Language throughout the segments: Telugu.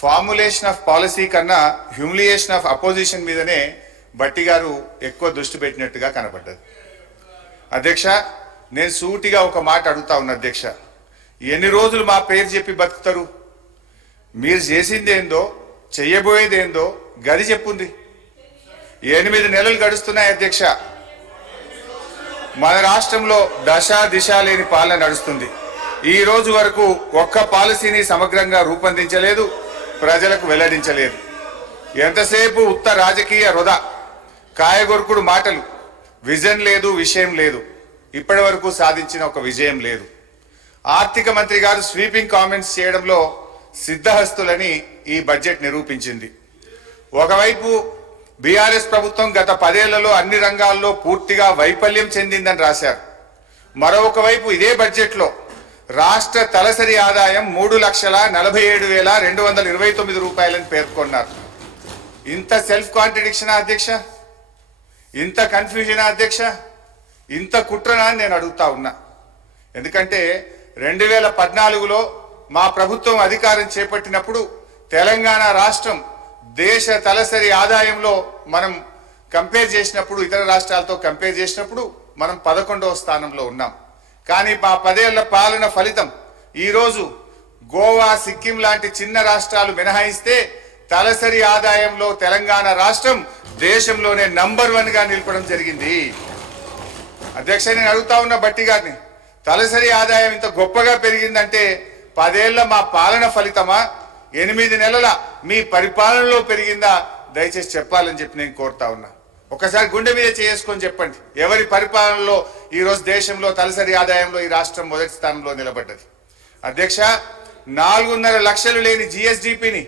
ఫార్ములేషన్ ఆఫ్ పాలసీ కన్నా హ్యూమిలియేషన్ ఆఫ్ అపోజిషన్ మీదనే బట్టి గారు ఎక్కువ దృష్టి పెట్టినట్టుగా కనబడ్డది. అధ్యక్ష, నేను సూటిగా ఒక మాట అడుగుతా ఉన్నా అధ్యక్ష, ఎన్ని రోజులు మా పేరు చెప్పి బతుకుతారు? మీరు చేసిందేందో చెయ్యబోయేదేందో గది చెప్పుంది. 8 నెలలు గడుస్తున్నాయి అధ్యక్ష. మన రాష్ట్రంలో దశ దిశ లేని పాలన నడుస్తుంది. ఈ రోజు వరకు ఒక్క పాలసీని సమగ్రంగా రూపొందించలేదు, ప్రజలకు వెల్లడించలేదు. ఎంతసేపు ఉత్త రాజకీయ వృధా, కాయగొరుకుడు మాటలు, విజన్ లేదు, విషయం లేదు. ఇప్పటి వరకు సాధించిన ఒక విజయం లేదు. ఆర్థిక మంత్రి గారు స్వీపింగ్ కామెంట్స్ చేయడంలో సిద్ధహస్తులని ఈ బడ్జెట్ నిరూపించింది. ఒకవైపు బీఆర్ఎస్ ప్రభుత్వం గత 10 ఏళ్లలో అన్ని రంగాల్లో పూర్తిగా వైఫల్యం చెందిందని రాశారు. మరొక వైపు ఇదే బడ్జెట్లో రాష్ట్ర తలసరి ఆదాయం 3,47,229 రూపాయలని పేర్కొన్నారు. ఇంత సెల్ఫ్ కాంట్రడిక్షనా అధ్యక్ష? ఇంత కన్ఫ్యూజనా అధ్యక్ష? ఇంత కుట్రనా అని నేను అడుగుతా ఉన్నా. ఎందుకంటే 2014లో మా ప్రభుత్వం అధికారం చేపట్టినప్పుడు తెలంగాణ రాష్ట్రం దేశ తలసరి ఆదాయంలో మనం కంపేర్ చేసినప్పుడు, ఇతర రాష్ట్రాలతో కంపేర్ చేసినప్పుడు మనం 11వ స్థానంలో ఉన్నాం. కానీ మా 10 ఏళ్ల పాలన ఫలితం ఈరోజు గోవా, సిక్కిం లాంటి చిన్న రాష్ట్రాలు మినహాయిస్తే తలసరి ఆదాయంలో తెలంగాణ రాష్ట్రం దేశంలోనే నంబర్ 1 గా నిలపడం జరిగింది. అధ్యక్ష, నేను అడుగుతా ఉన్న బట్టి గారిని, తలసరి ఆదాయం ఇంత గొప్పగా పెరిగిందంటే 10 ఏళ్ల మా పాలన ఫలితమా, 8 నెలల మీ పరిపాలనలో పెరిగిందా? దయచేసి చెప్పాలని చెప్పి నేను కోరుతా ఉన్నా. ఒకసారి గుండె మీద చేసుకొని చెప్పండి, ఎవరి పరిపాలనలో ఈరోజు దేశంలో తలసరి ఆదాయంలో ఈ రాష్ట్రం మొదటి స్థానంలో నిలబడ్డది? అధ్యక్ష, 4.5 లక్షలు లేని జిఎస్డిపిని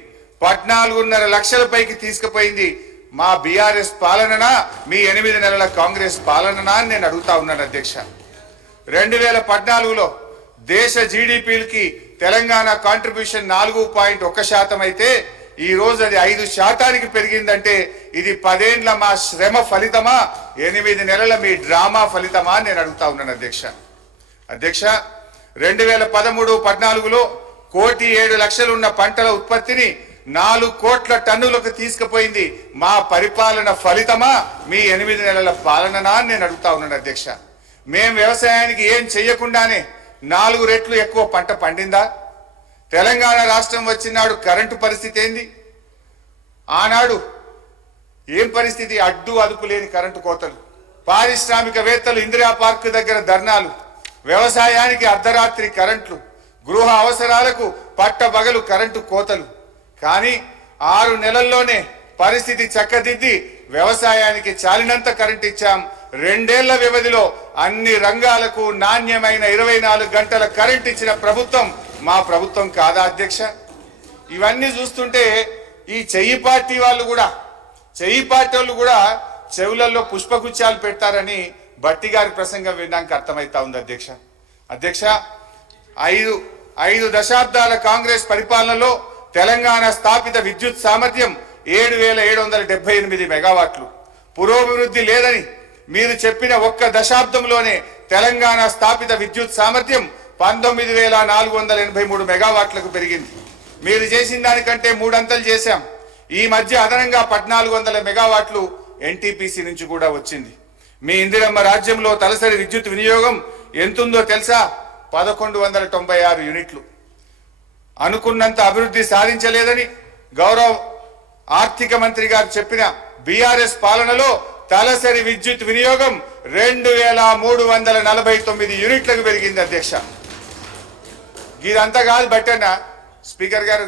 14.5 లక్షల పైకి తీసుకుపోయింది మా బీఆర్ఎస్ పాలననా, మీ 8 నెలల కాంగ్రెస్ పాలననా అని నేను అడుగుతా ఉన్నాను అధ్యక్ష. 2014లో దేశ జీడిపికి తెలంగాణ కాంట్రిబ్యూషన్ 4.1% అయితే ఈ రోజు అది 5% పెరిగిందంటే ఇది 10 ఏళ్ల మా శ్రమ ఫలితమా, 8 నెలల మీ డ్రామా ఫలితమా అని నేను అడుగుతా ఉన్నాను అధ్యక్ష. అధ్యక్ష, 2013-14లో 1,07,00,000 ఉన్న పంటల ఉత్పత్తిని 4 కోట్ల టన్నులకు తీసుకుపోయింది మా పరిపాలన ఫలితమా, మీ 8 నెలల పాలననా అని నేను అడుగుతా ఉన్నాను అధ్యక్ష. మేం వ్యవసాయానికి ఏం చెయ్యకుండానే 4 రెట్లు ఎక్కువ పంట పండిందా? తెలంగాణ రాష్ట్రం వచ్చినాడు కరెంటు పరిస్థితి ఏంది? ఆనాడు ఏం పరిస్థితి? అడ్డు అదుపు లేని కరెంటు కోతలు, పారిశ్రామికవేత్తలు ఇందిరా పార్క్ దగ్గర ధర్నాలు, వ్యవసాయానికి అర్ధరాత్రి కరెంట్లు, గృహ అవసరాలకు పట్టబగలు కరెంటు కోతలు. కానీ 6 నెలల్లోనే పరిస్థితి చక్కదిద్ది వ్యవసాయానికి చాలినంత కరెంట్ ఇచ్చాం. 2 ఏళ్ల వ్యవధిలో అన్ని రంగాలకు నాణ్యమైన 24 గంటల కరెంట్ ఇచ్చిన ప్రభుత్వం మా ప్రభుత్వం కాదా అధ్యక్ష? ఇవన్నీ చూస్తుంటే ఈ చెయ్యి పార్టీ వాళ్ళు కూడా చెవులలో పుష్పగుచ్చాలు పెడతారని బట్టి గారి ప్రసంగం విన్నాక అర్థమైతా ఉంది అధ్యక్ష. అధ్యక్ష, 5 దశాబ్దాల కాంగ్రెస్ పరిపాలనలో తెలంగాణ స్థాపిత విద్యుత్ సామర్థ్యం 7,778 మెగావాట్లు. పురోభివృద్ధి లేదని మీరు చెప్పిన ఒక్క దశాబ్దంలోనే తెలంగాణ స్థాపిత విద్యుత్ సామర్థ్యం 19,483 మెగావాట్లకు పెరిగింది. మీరు చేసిన దానికంటే 3 అంతలు చేశాం. ఈ మధ్య అదనంగా 1,400 మెగావాట్లు ఎన్టీపీసీ నుంచి కూడా వచ్చింది. మీ ఇందిరమ్మ రాజ్యంలో తలసరి విద్యుత్ వినియోగం ఎంతుందో తెలుసా? 1,196 యూనిట్లు. అనుకున్నంత అభివృద్ధి సాధించలేదని గౌరవ ఆర్థిక మంత్రి గారు చెప్పిన బీఆర్ఎస్ పాలనలో తలసరి విద్యుత్ వినియోగం 2,349 యూనిట్లకు పెరిగింది అధ్యక్ష. ఇదంతా కాదు బట్టన్న స్పీకర్ గారు,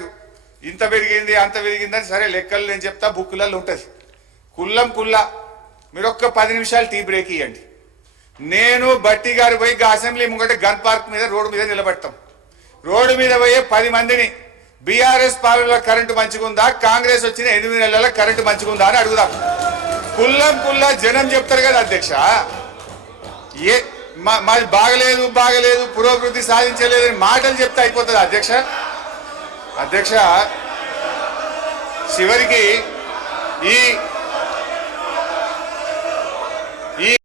ఇంత పెరిగింది అంత పెరిగిందని సరే లెక్కలు నేను చెప్తా, బుక్కులలో ఉంటుంది. కుల్లా మీరు ఒక్క 10 నిమిషాలు టీ బ్రేక్ ఇవ్వండి. నేను బట్టి గారు పోయి అసెంబ్లీ ముంగట గన్ పార్క్ మీద రోడ్డు మీద నిలబెడతాం. రోడ్డు మీద పోయే 10 మందిని బీఆర్ఎస్ పాలనలో కరెంటు మంచిగుందా, కాంగ్రెస్ వచ్చిన 8 నెలల కరెంటు మంచిగుందా అని అడుగుదాం. కుల్లా జనం చెప్తారు కదా అధ్యక్ష. మాది బాగలేదు పురోభివృద్ధి సాధించలేదని మాటలు చెప్తే అయిపోతుంది అధ్యక్ష. చివరికి ఈ